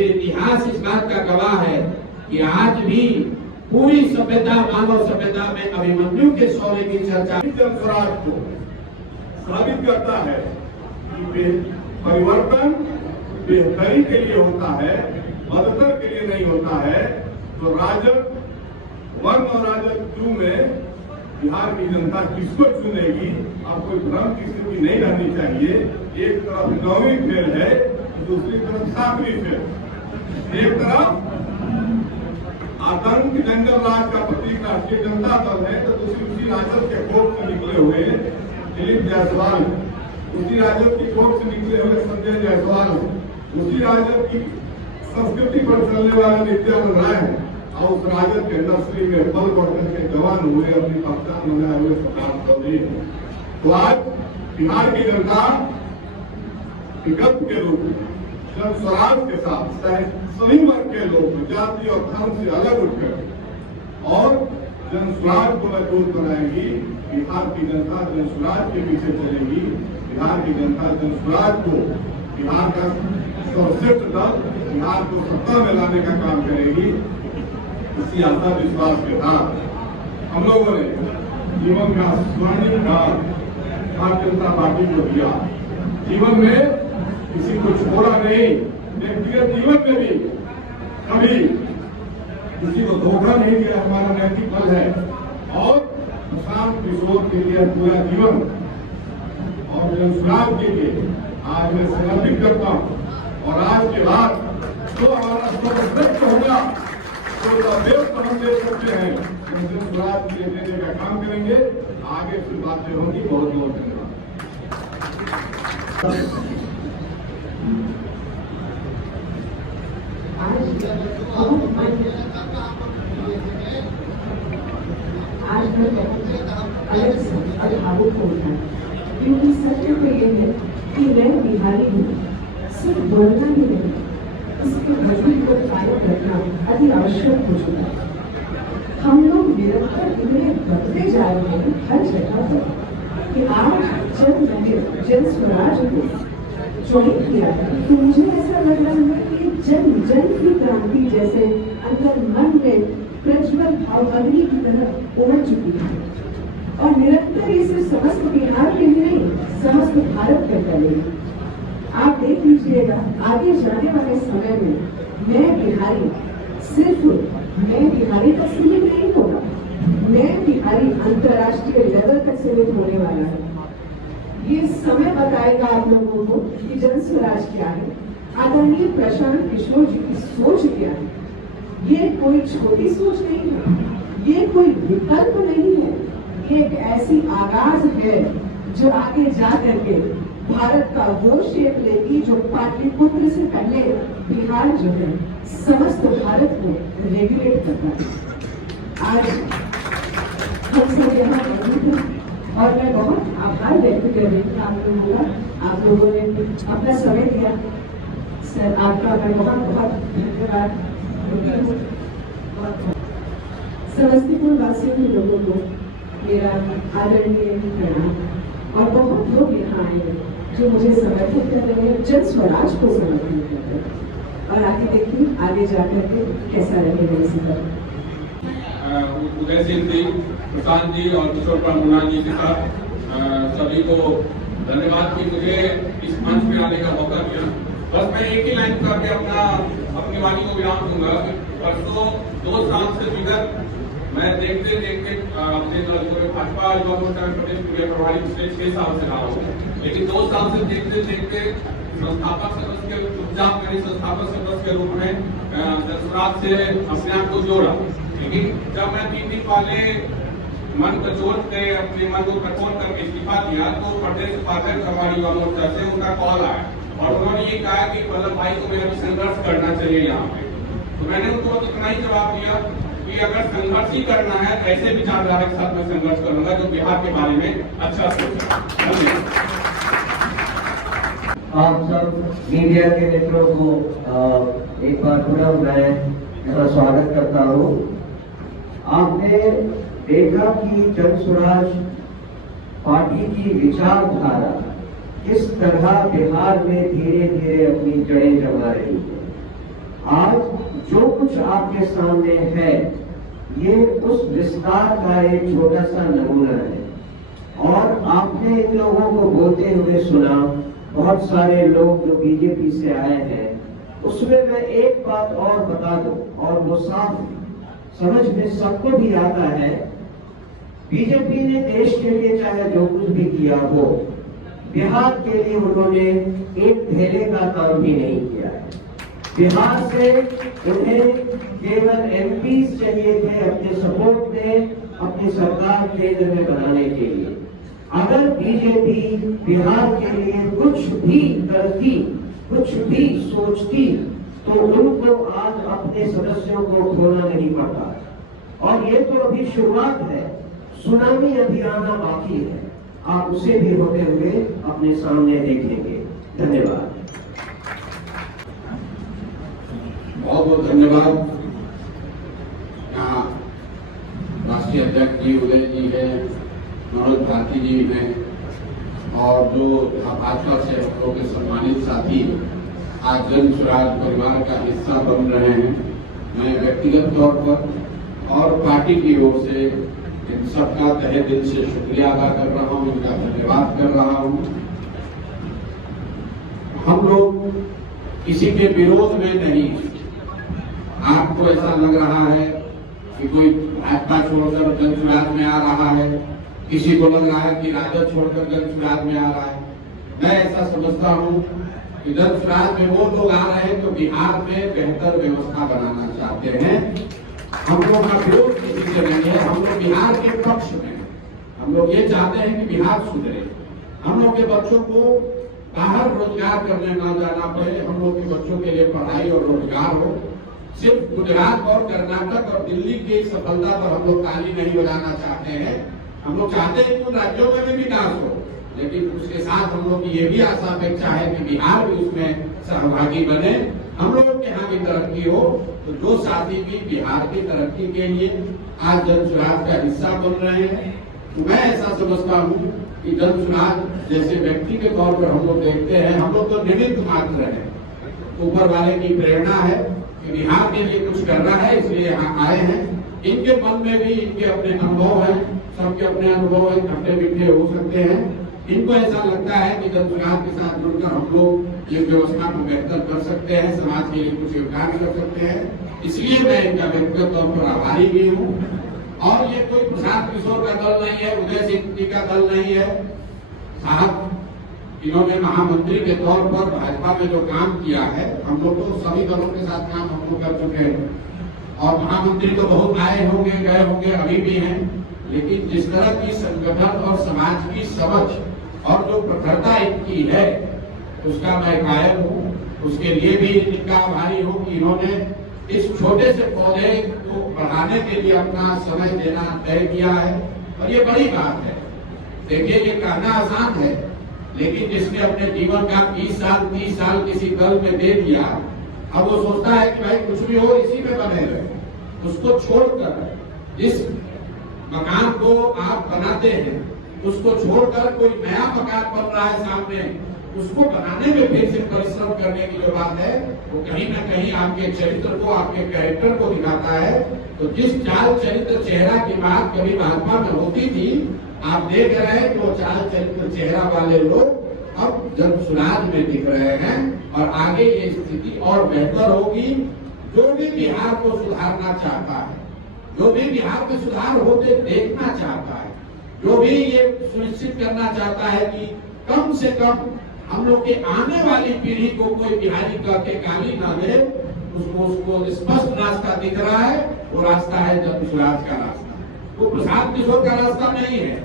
लेकिन इतिहास इस बात का गवाह है कि आज भी पूरी सभ्यता, मानव सभ्यता में अभिमन्यु के शौर्य की चर्चा स्वराज को साबित करता है कि परिवर्तन बेहतरी के लिए होता है, बदतर के लिए नहीं होता है। तो राजग 1 और राजग 2 में बिहार की जनता किसको चुनेगी, अब कोई भ्रम की स्थिति नहीं रहनी चाहिए। एक तरफ 9वीं फेल है, दूसरी तरफ 7वीं फेल। एक तरफ आतंक जंगल राज का प्रतीक राष्ट्रीय जनता दल है, तो दूसरी उसी राजद के कोख से निकले हुए दिलीप जायसवाल, उसी राजद की कोख से निकले हुए संजय जायसवाल, उसी राजद की संस्कृति पर चलने वाले नित्यानंद राय और उस राजद के नर्सरी में पल बढ़कर के जवान हुए, अपनी पहचान बनाए हुए प्रकाश चौधरी। तो आज बिहार की जनता विकल्प के रूप में जन स्वराज के साथ सभी वर्ग के लोग जाति और धर्म से अलग उठकर और जन स्वराज को मजबूत बनाएगी। बिहार की जनता जन स्वराज के पीछे चलेगी। बिहार की जनता जन स्वराज को, बिहार का सर्वश्रेष्ठ दल, बिहार को सत्ता में लाने का काम करेगी। इसी आशा विश्वास के साथ हम लोगों ने जीवन का स्वर्णिम काल भारतीय जनता पार्टी को दिया। जीवन में किसी को छोड़ा नहीं, व्यक्तिगत जीवन में भी कभी किसी को धोखा नहीं दिया, हमारा नैतिक फल है। और प्रशांत किशोर के लिए पूरा जीवन और जनस्वराज के लिए आज मैं समर्पित करता हूँ। और आज के बाद जो हमारा सर्वश्रेष्ठ होगा तो हम दे सकते हैं, जनस्वराज के लिए देने का काम करेंगे। आगे फिर बातें होंगी। बहुत बहुत धन्यवाद। आज मैं अलग से अभिभावक को उठा, क्योंकि सत्य तो ये है कि मैं बिहारी हूँ। सिर्फ बोलना ही नहीं, इसके वजूद को कायम रखना अति आवश्यक हो चुका है। हम लोग निरंतर इन्हें बढ़ते जा रहे हैं हर जगह पर कि आज जब मैंने जन स्वराज को ज्वाइन किया तो मुझे ऐसा लग रहा है कि जन जन की क्रांति जैसे अंदर मन में प्रज्वल भाव अग्नि की तरह उमड़ चुकी है। और निरंतर इसे समस्त बिहार के लिए नहीं, समस्त भारत में फैलेगी। आप देख लीजिएगा आगे जाने वाले समय में मैं बिहारी सिर्फ मैं बिहारी तक सीमित नहीं होगा, मैं बिहारी अंतर्राष्ट्रीय लेवल तक सीमित होने वाला है। ये समय बताएगा आप लोगों को कि जन स्वराज क्या है, आदरणीय प्रशांत किशोर जी की सोच क्या है। ये कोई छोटी सोच नहीं है, ये कोई विकल्प नहीं है, ये एक ऐसी आगाज है जो आगे जा करके भारत का वो शेप लेगी जो पाटलिपुत्र से पहले बिहार जो है समस्त भारत को रेगुलेट करता है। आज हम सब यहाँ मौजूद हैं और मैं बहुत आभार व्यक्त कर रही हूँ आप लोगों ने अपना समय दिया। सर आपका मैं बहुत बहुत धन्यवाद। समस्तीपुर वासियों के लोगों को मेरा आदरणीय प्रणाम। और बहुत लोग यहाँ आए जो मुझे समर्पित कर रहे हैं, जन स्वराज को समर्पित कर रहे हैं। और आगे देखिए आगे जाकर के कैसा रहेगा इसी तरह। उदय सिंह जी, प्रशांत जी और किशोर कुमार जी के साथ सभी को धन्यवाद कि मुझे इस मंच पे आने का मौका दिया। बस मैं एक ही लाइन करके अपनी वाणी को विराम दूंगा। परसों 2 साल से विगत मैं देखते देखते अपने दल को भाजपा युवा मोर्चा में प्रदेश मीडिया प्रभारी पिछले 6 साल से रहा हूँ, लेकिन 2 साल से देखते देखते संस्थापक सदस्य के चुपचाप मैंने संस्थापक सदस्य के रूप में जनस्वराज से अपने आप को जोड़ा। लेकिन जब मैं 3 दिन पहले मन कचोट के अपने मन को कठोर करके इस्तीफा दिया तो प्रदेश उपाध्यक्ष हमारी युवा मोर्चा से उनका कॉल आया और उन्होंने ये कहा कि वल्लभ भाई को मेरा संघर्ष करना चाहिए यहाँ पे। तो मैंने उनको इतना ही जवाब दिया कि अगर संघर्ष ही करना है ऐसे विचारधारा के साथ मैं संघर्ष करूंगा जो बिहार के बारे में अच्छा सोचे। आप सब मीडिया के मित्रों को एक बार पुनः मैं स्वागत करता हूँ। आपने देखा कि जन स्वराज पार्टी की विचारधारा किस तरह बिहार में धीरे धीरे अपनी जड़ें जमा रही है। आज जो कुछ आपके सामने है ये उस विस्तार का एक छोटा सा नमूना है। और आपने इन लोगों को बोलते हुए सुना, बहुत सारे लोग जो बीजेपी से आए हैं, उसमें मैं एक बात और बता दूं और वो साफ समझ में सबको भी आता है। बीजेपी ने देश के लिए चाहे जो कुछ भी किया हो, बिहार के लिए उन्होंने एक ढेले का काम भी नहीं किया है। बिहार से उन्हें केवल एमपी चाहिए थे अपने सपोर्ट में, अपनी सरकार केंद्र में बनाने के लिए। अगर बीजेपी बिहार के लिए कुछ भी करती, कुछ भी सोचती, तो उनको आज अपने सदस्यों को खोना नहीं पड़ता। और ये तो अभी शुरुआत है, सुनामी अभी आना बाकी है। आप उसे भी होते हुए अपने सामने देखेंगे। धन्यवाद। बहुत बहुत धन्यवाद। यहाँ राष्ट्रीय अध्यक्ष जी उदय जी है, मनोज भारती जी हैं और जो भाजपा से हम लोग के सम्मानित साथी आज जन स्वराज परिवार का हिस्सा बन रहे हैं। मैं व्यक्तिगत तौर पर और पार्टी की ओर से इन सबका तहे दिल से शुक्रिया अदा कर रहा हूँ, इनका धन्यवाद कर रहा हूँ। हम लोग किसी के विरोध में नहीं। आपको ऐसा लग रहा है कि कोई भाजपा छोड़कर जन स्वराज में आ रहा है, किसी को लग रहा है कि राजद छोड़कर जन स्वराज में आ रहा है। मैं ऐसा समझता हूँ कि जन स्वराज में वो लोग आ रहे हैं जो बिहार में बेहतर व्यवस्था बनाना चाहते हैं। हम लोग का विरोध किसी से नहीं है, हम लोग बिहार के पक्ष में हैं। हम लोग ये चाहते हैं कि बिहार सुधरे, हम लोग के बच्चों को बाहर रोजगार करने ना जाना पड़े, हम लोग के बच्चों के लिए पढ़ाई और रोजगार हो। सिर्फ गुजरात और कर्नाटक और दिल्ली की सफलता पर हम लोग ताली नहीं बजाना चाहते हैं। हम लोग चाहते हैं कि उन राज्यों में भी विकास हो, लेकिन उसके साथ हम लोग की ये भी आशा अपेक्षा है कि बिहार भी उसमें सहभागी बने, हम लोगों के यहाँ भी तरक्की हो। तो जो साथी भी बिहार की तरक्की के लिए आज जन स्वराज का हिस्सा बन रहे हैं, तो मैं ऐसा समझता हूँ कि जन स्वराज जैसे व्यक्ति के तौर पर हम लोग देखते हैं, हम लोग तो निमित्त मात्र हैं। ऊपर वाले की प्रेरणा है कि बिहार के लिए कुछ कर रहा है, इसलिए यहाँ आए हैं। इनके मन में भी इनके अपने अनुभव हैं, सबके अपने अनुभव हैं, खट्टे मीठे हो सकते हैं। इनको ऐसा लगता है कि जन स्वराज के साथ जुड़कर हम लोग ये व्यवस्था को बेहतर कर सकते हैं, समाज के लिए कुछ योगदान कर सकते हैं। इसलिए मैं इनका व्यक्तिगत तौर पर आभारी भी हूँ। और ये कोई प्रशांत किशोर का दल नहीं है, उदय सिंह जी का दल नहीं है। साहब इन्होंने महामंत्री के तौर पर भाजपा में जो काम किया है, हम लोग तो सभी दलों के साथ काम हम लोग कर चुके हैं और महामंत्री तो बहुत आए होंगे, गए होंगे, अभी भी हैं। लेकिन जिस तरह की संगठन और समाज की समझ और जो प्रखरता इनकी है, उसका मैं कायल हूँ। उसके लिए भी इनका आभारी हूँ कि इन्होंने इस छोटे से पौधे को बढ़ाने के लिए अपना समय देना तय किया है और ये बड़ी बात है। देखिए, ये कहना आसान है, लेकिन जिसने अपने जीवन का 20 साल 30 साल किसी दल में दे दिया, अब वो सोचता है कि भाई कुछ भी हो इसी में बने रहे। उसको छोड़कर, जिस मकान को आप बनाते हैं उसको छोड़कर कोई नया मकान बन रहा है सामने, उसको बनाने में फिर से परिश्रम करने की जो बात है, वो कहीं ना कहीं आपके चरित्र को, आपके कैरेक्टर को दिखाता है। तो जिस चाल चरित्र चेहरा की बात कभी भाजपा में होती थी, आप देख रहे हैं कि वो चाल चरित्र चेहरा वाले लोग अब जन स्वराज में दिख रहे हैं और आगे ये स्थिति और बेहतर होगी। जो भी बिहार को सुधारना चाहता है, जो भी बिहार में सुधार होते देखना चाहता है, जो भी ये सुनिश्चित करना चाहता है कि कम से कम हम लोग के आने वाली पीढ़ी को कोई बिहारी कहते गाली ना दे, उसको स्पष्ट रास्ता दिख रहा है। वो रास्ता है जन स्वराज का रास्ता, वो प्रशांत किशोर का रास्ता नहीं है।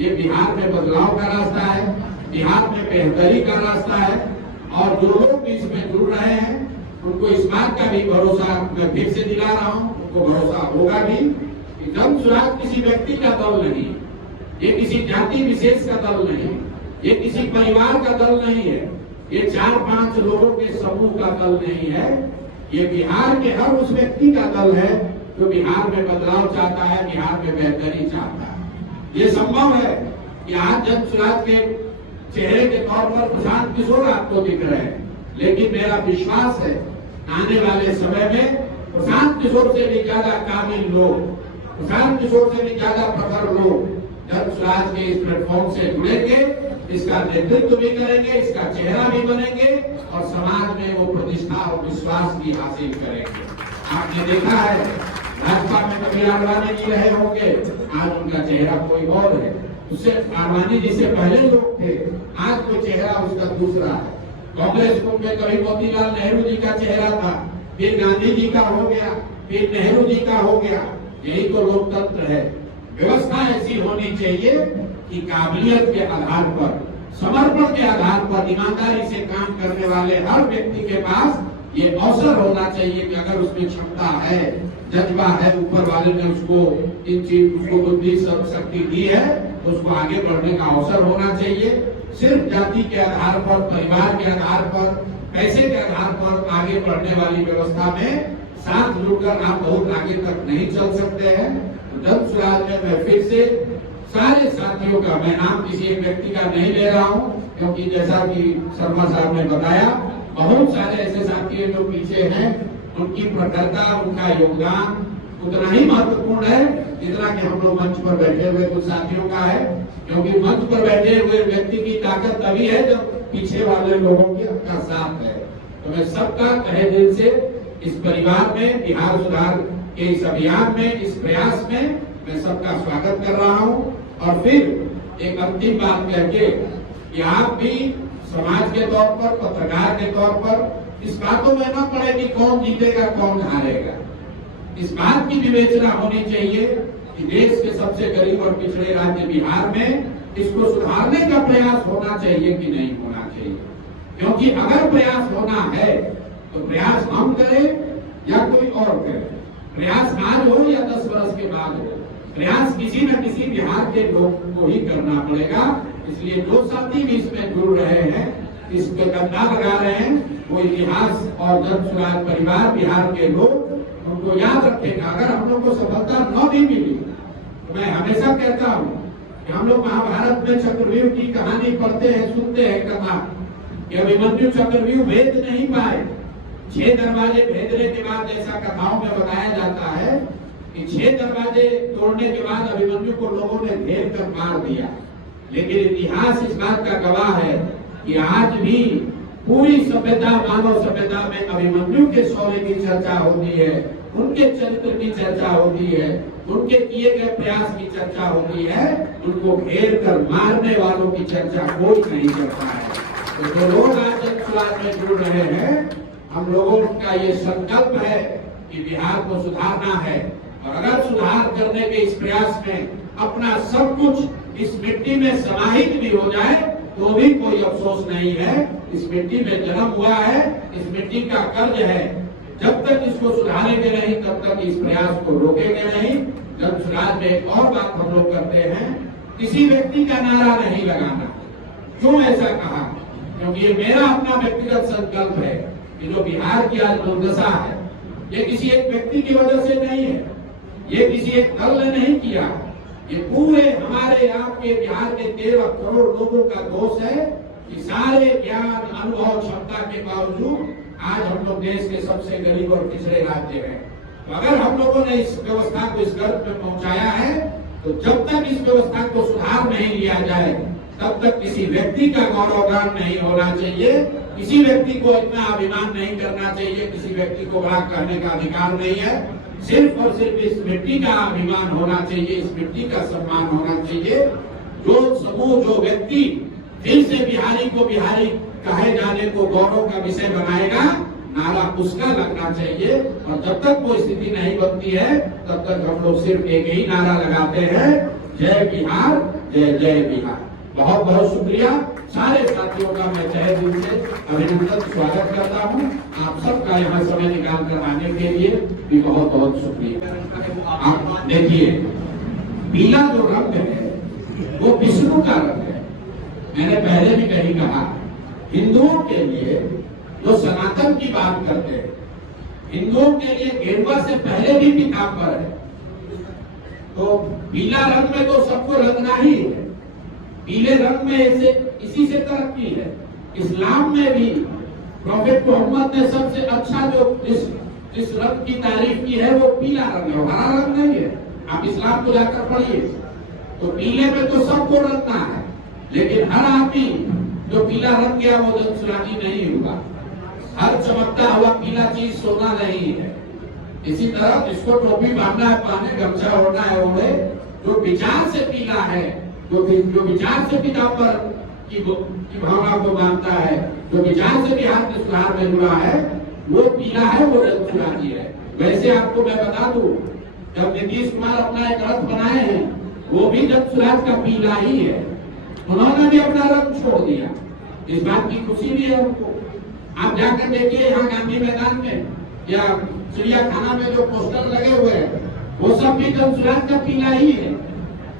ये बिहार में बदलाव का रास्ता है, बिहार में बेहतरी का रास्ता है। और जो लोग भी इसमें जुड़ रहे हैं उनको इस बात का भी भरोसा मैं फिर से दिला रहा हूँ, उनको भरोसा होगा भी कि जन स्वराज किसी व्यक्ति का दल नहीं, ये किसी जाति विशेष का दल नहीं, ये किसी परिवार का दल नहीं है, ये 4-5 लोगों के समूह का दल नहीं है। ये बिहार के हर उस व्यक्ति का दल है जो बिहार में बदलाव चाहता है, बिहार में बेहतरी चाहता है। ये संभव है कि आज जन स्वराज के चेहरे के तौर पर प्रशांत किशोर आपको दिख रहे हैं, लेकिन मेरा विश्वास है आने वाले समय में प्रशांत किशोर से भी ज्यादा काबिल लोग, प्रशांत किशोर से भी ज्यादा प्रखर लोग जन स्वराज के इस प्लेटफॉर्म से जुड़ेंगे, इसका नेतृत्व भी करेंगे, इसका चेहरा भी बनेंगे और समाज में वो प्रतिष्ठा और विश्वास भी हासिल करेंगे। आपने देखा है भाजपा में कभी आडवाणी जी रहे होंगे, आज उनका चेहरा कोई और है। उससे आडवाणी जी से पहले लोग थे, आज वो चेहरा उसका दूसरा है। कांग्रेस में कभी मोतीलाल नेहरू जी का चेहरा था, फिर गांधी जी का हो गया, फिर नेहरू जी का हो गया। यही तो लोकतंत्र है। व्यवस्था ऐसी होनी चाहिए कि काबिलियत के आधार पर, समर्पण के आधार पर, ईमानदारी से काम करने वाले हर व्यक्ति के पास ये अवसर होना चाहिए कि अगर उसमें क्षमता है, जज्बा है, ऊपर वाले ने उसको उसको बुद्धि शक्ति दी है, तो उसको आगे बढ़ने का अवसर होना चाहिए। सिर्फ जाति के आधार पर, परिवार के आधार पर, पैसे के आधार पर आगे बढ़ने वाली व्यवस्था में साथ जुड़कर आप बहुत आगे तक नहीं चल सकते हैं। जन स्वराज में मैं फिर से सारे साथियों का, मैं नाम किसी एक व्यक्ति का नहीं ले रहा हूँ, क्योंकि जैसा कि शर्मा साहब ने बताया, बहुत सारे ऐसे साथी जो पीछे हैं, उनकी प्रखरता, उनका योगदान उतना ही महत्वपूर्ण है जितना कि हम लोग मंच पर बैठे हुए कुछ साथियों का है। क्योंकि मंच पर बैठे हुए व्यक्ति की ताकत तभी है जब पीछे वाले लोगों की आपका साथ है। तो मैं सबका तहे दिल से इस परिवार में, बिहार सुधार के इस अभियान में, इस प्रयास में मैं सबका स्वागत कर रहा हूँ। और फिर एक अंतिम बात कह के कि आप भी समाज के तौर पर, पत्रकार के तौर पर इस बातों में न पड़े कि कौन जीतेगा कौन हारेगा। इस बात की विवेचना होनी चाहिए कि देश के सबसे गरीब और पिछड़े राज्य बिहार में इसको सुधारने का प्रयास होना चाहिए कि नहीं होना चाहिए। क्योंकि अगर प्रयास होना है तो प्रयास हम करें या कोई और करे, प्रयास आज हो या 10 वर्ष के बाद हो, प्रयास किसी न किसी बिहार के लोग को ही करना पड़ेगा। इसलिए जो साथी भी इसमें जुड़ रहे हैं, इस पे कंधा लगा रहे हैं, वो इतिहास और जन स्वराज परिवार, बिहार के लोग उनको याद रखेगा। अगर हम लोग को सफलता न भी मिली तो मैं हमेशा कहता हूँ कि हम लोग महाभारत में चक्रव्यूह की कहानी पढ़ते हैं, सुनते हैं कथा कि अभिमन्यु चक्रव्यूह भेद नहीं पाए। 6 दरवाजे भेदने के बाद, ऐसा कथाओं में बताया जाता है कि 6 दरवाजे तोड़ने के बाद अभिमन्यु को लोगों ने घेर कर मार दिया। लेकिन इतिहास इस बात का गवाह है कि आज भी पूरी सभ्यता, मानव सभ्यता में अभिमन्यु के शौर्य की चर्चा होती है, उनके चरित्र की चर्चा होती है, उनके किए गए प्रयास की चर्चा होती है। उनको घेर कर मारने वालों की चर्चा कोई नहीं करता है। तो जो लोग आज जन स्वराज में जुड़ रहे हैं, हम लोगों का ये संकल्प है कि बिहार को सुधारना है। और अगर सुधार करने के इस प्रयास में अपना सब कुछ इस मिट्टी में समाहित भी हो जाए तो भी कोई अफसोस नहीं है। इस मिट्टी में जन्म हुआ है, इस मिट्टी का कर्ज है। जब तक इसको सुधारेंगे नहीं, तब तक इस प्रयास को रोकेंगे नहीं। जन स्वराज में एक और बात हम लोग करते हैं, किसी व्यक्ति का नारा नहीं लगाना। क्यों ऐसा कहा? क्योंकि ये मेरा अपना व्यक्तिगत संकल्प है कि जो बिहार की आज दुर्दशा है, ये किसी एक व्यक्ति की वजह से नहीं है, ये किसी एक दल ने नहीं किया, ये पूरे हमारे आपके बिहार के 13 करोड़ लोगों का दोष है कि सारे ज्ञान, अनुभव, क्षमता के बावजूद आज हम लोग देश के सबसे गरीब और पिछड़े राज्य हैं। तो अगर हम लोगों ने इस व्यवस्था को इस गर्त में पहुंचाया है, तो जब तक इस व्यवस्था को सुधार नहीं लिया जाए, तब तक किसी व्यक्ति का गौरवगान नहीं होना चाहिए, किसी व्यक्ति को इतना अभिमान नहीं करना चाहिए, किसी व्यक्ति को बड़ा कहने का अधिकार नहीं है। सिर्फ और सिर्फ इस मिट्टी का अभिमान होना चाहिए, इस मिट्टी का सम्मान होना चाहिए। जो समूह, जो व्यक्ति फिर से बिहारी को बिहारी कहे जाने को गौरव का विषय बनाएगा, नारा उसका लगना चाहिए। और जब तक वो स्थिति नहीं बनती है, तब तक हम लोग सिर्फ एक ही नारा लगाते हैं, जय बिहार, जय जय बिहार। बहुत बहुत शुक्रिया। सारे साथियों का मैं तहे दिल से अभिनंदन, स्वागत करता हूँ। आप सबका यहाँ समय निकाल कर आने के लिए भी बहुत बहुत शुक्रिया। आप देखिए, पीला जो रंग है वो विष्णु का रंग है। मैंने पहले भी कहीं कहा, हिंदुओं के लिए जो सनातन की बात करते हैं, हिंदुओं के लिए गेरुआ से पहले भी पीताम्बर है। तो पीला रंग में तो सबको रंगना ही है। पीले रंग में इसी से तरक्की है। इस्लाम में भी प्रॉफेट मोहम्मद ने सबसे अच्छा जो जिस रंग की तारीफ की है वो पीला रंग है, हरा रंग नहीं है। आप इस्लाम को जाकर पढ़िए तो पीले में तो सबको रंगना है, लेकिन हर आदमी जो पीला रंग गया वो जनसुराजी नहीं हुआ। हर चमकता हुआ पीला चीज सोना नहीं है। इसी तरह जिसको टोपी बांधना है पहने, गमछा ओढ़ना है ओढ़े, जो विचार से पीला है, जो विचार से पीताम्बर की भावना को मानता है, जो विचार से बिहार के सुधार में जुड़ा है, वो पीला है, वो जनसुराजी है। वैसे आपको मैं बता दूं, जब नीतीश कुमार अपना एक रथ बनाए हैं वो भी जनसुराज का पीला ही है। उन्होंने भी अपना रंग छोड़ दिया, इस बात की खुशी भी है उनको। आप जाकर देखिए यहाँ गांधी मैदान में या चिड़ियाखाना में जो पोस्टर लगे हुए हैं वो सब भी जनसुराज का पीला ही है।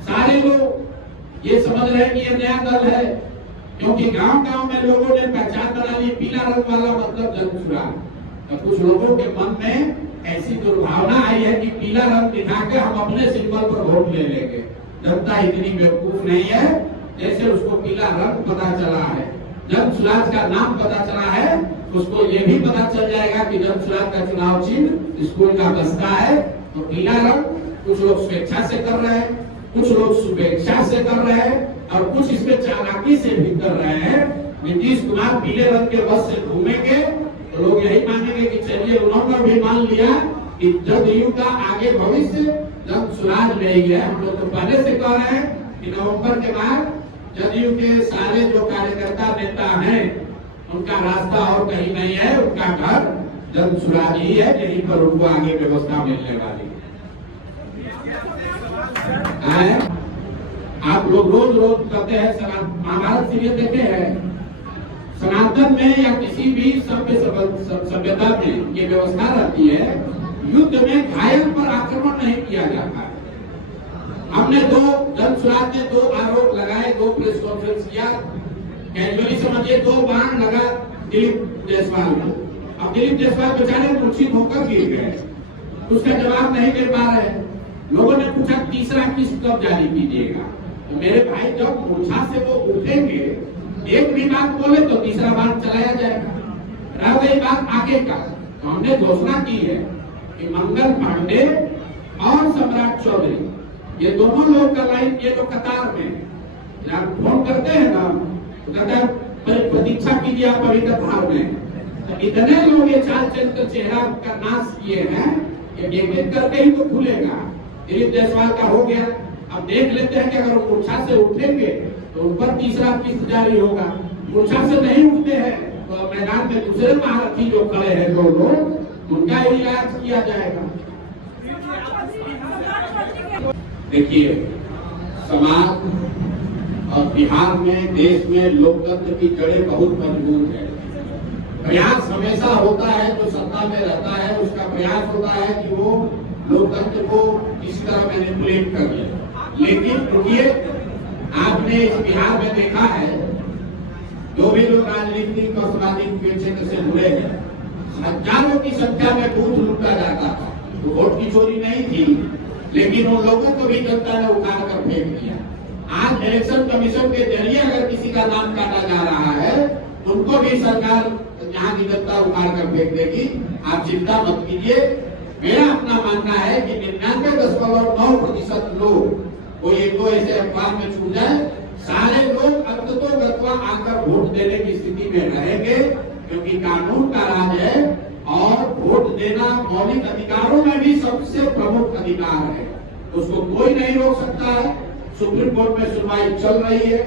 सारे लोग ये समझ रहे हैं कि ये नया दल है, क्योंकि गांव-गांव में लोगों ने पहचान बना ली, पीला रंग वाला मतलब जनसुराज। तो कुछ लोगों के मन में ऐसी दुर्भावना आई है कि पीला रंग दिखा के हम अपने सिंबल पर वोट ले लेंगे। जनता इतनी बेवकूफ नहीं है, जैसे उसको पीला रंग पता चला है, जनसुराज का नाम पता चला है, उसको ये भी पता चल जाएगा कि जनसुराज का चुनाव चिन्ह स्कूल का बस्ता है। तो पीला रंग कुछ लोग स्वेच्छा से कर रहे हैं, कुछ लोग शुभेच्छा से कर रहे हैं और कुछ इसमें चालाकी से भी कर रहे हैं। नीतीश कुमार पीले रंग के बस से घूमेंगे तो लोग यही मानेंगे कि चलिए उन्होंने भी मान लिया कि जदयू का आगे भविष्य जनसुराज में ही है। हम लोग तो पहले से कह रहे हैं कि नवंबर के बाद जदयू के सारे जो कार्यकर्ता नेता हैं उनका रास्ता और कहीं नहीं है, उनका घर जनसुराज ही है, यहीं पर उनको आगे व्यवस्था मिलने वाली है। आप लोग रोज कहते हैं महाभारत सीरियल देखे हैं, सनातन में या किसी भी सभ्यता में ये व्यवस्था रहती है, युद्ध में घायल पर आक्रमण नहीं किया जाता है। हमने जनसुराज ने 2 आरोप लगाए, 2 प्रेस कॉन्फ्रेंस किया, कैजुअली समझिए 2 बाण लगा दिलीप जायसवाल को। अब दिलीप जायसवाल बेचारे मूर्छित होकर गिर गए, उसका जवाब नहीं दे पा रहे। लोगों ने पूछा तीसरा किस्त कब जारी कीजिएगा। तो मेरे भाई जब मूर्छा से वो उठेंगे, एक भी बात बोले तो तीसरा बार चलाया जाएगा। रह गई बात आगे का, तो हमने घोषणा की है कि मंगल पांडे और सम्राट चौधरी ये दोनों लोग का लाइन, ये जो कतार में जब फोन करते हैं ना तो कहता है प्रतीक्षा कीजिए आप अभी कतार में। तो इतने लोग ये चाल चल चेहरा का नाश किए हैं कि एक करके ही तो खुलेगा। दिलीप जायसवाल का हो गया, अब देख लेते हैं कि अगर मूर्छा से उठेंगे तो उन पर तीसरा किस्त जारी होगा। मूर्छा से नहीं उठते हैं तो मैदान में दूसरे महारथी जो खड़े हैं 2 लोग, उनका इलाज किया जाएगा। देखिए, समाज और बिहार में, देश में लोकतंत्र की जड़ें बहुत मजबूत है। प्रयास हमेशा होता है, जो सत्ता में रहता है उसका प्रयास होता है कि वो लोकतंत्र को इस तरह मैनिपुलेट कर ले। लेकिन रुकिए, आपने इस बिहार में देखा है, जो भी लोग राजनीतिक और सामाजिक क्षेत्र से जुड़े हैं, हजारों की संख्या में बूथ लूटा जाता था। तो वोट की चोरी नहीं थी, लेकिन उन लोगों को भी जनता ने उठा कर फेंक दिया। आज इलेक्शन कमीशन के जरिए अगर किसी का नाम काटा जा रहा है, उनको भी सरकार यहाँ की जनता उखाड़ कर फेंक देगी। आप चिंता मत कीजिए। मेरा अपना मानना है कि 99.9% लोग कोई एक दो ऐसे अखबार में छूट जाए, सारे लोग अंततोगत्वा आकर वोट देने की स्थिति में रहेंगे, क्योंकि कानून का राज है और वोट देना मौलिक अधिकारों में भी सबसे प्रमुख अधिकार है। उसको कोई नहीं रोक सकता है। सुप्रीम कोर्ट में सुनवाई चल रही है।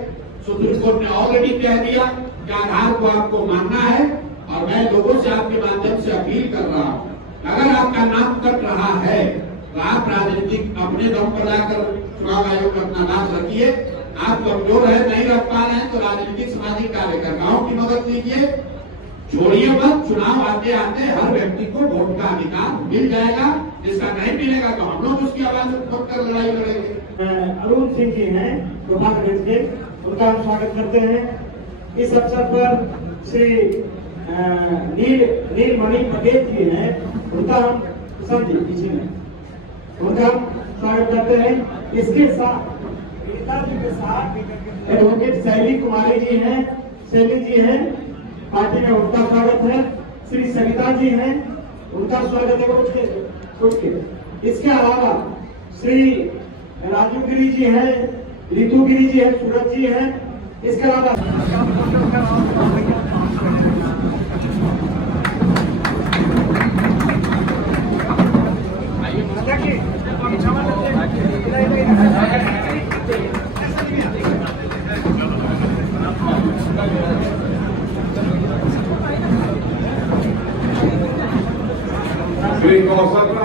सुप्रीम कोर्ट ने ऑलरेडी कह दिया कि आधार को आपको मानना है। और मैं लोगों से आपके माध्यम से अपील कर रहा हूँ, अगर आपका नाम कट रहा है तो आप राजनीतिक अपने दम पर जाकर चुनाव आयोग में अपना नाम रखिए। आप कमजोर है, नहीं रख पा रहे हैं तो राजनीतिक सामाजिक कार्यकर्ताओं की मदद लीजिए। छोड़िए मत, चुनाव आते आते हर व्यक्ति को वोट का अधिकार मिल जाएगा। जिसका नहीं मिलेगा तो हम लोग उसकी आवाज उठाकर लड़ाई लड़ेंगे। अरुण सिंह जी हैं गोपालगंज के, उनका हम स्वागत करते हैं। इस अवसर पर श्री नीलमणि पटेल जी हैं, उनका हम समझे पीछे में, उनका हम स्वागत करते हैं। इसके साथ नेताजी के साथ एडवोकेट शैली कुमारी जी हैं, शैली जी हैं, पार्टी में उनका स्वागत है। श्री सविता जी हैं, उनका स्वागत है उठ के। इसके अलावा श्री राजू गिरी जी हैं, रितु गिरी जी हैं, सूरज जी हैं। इसके अलावा श्री कौशल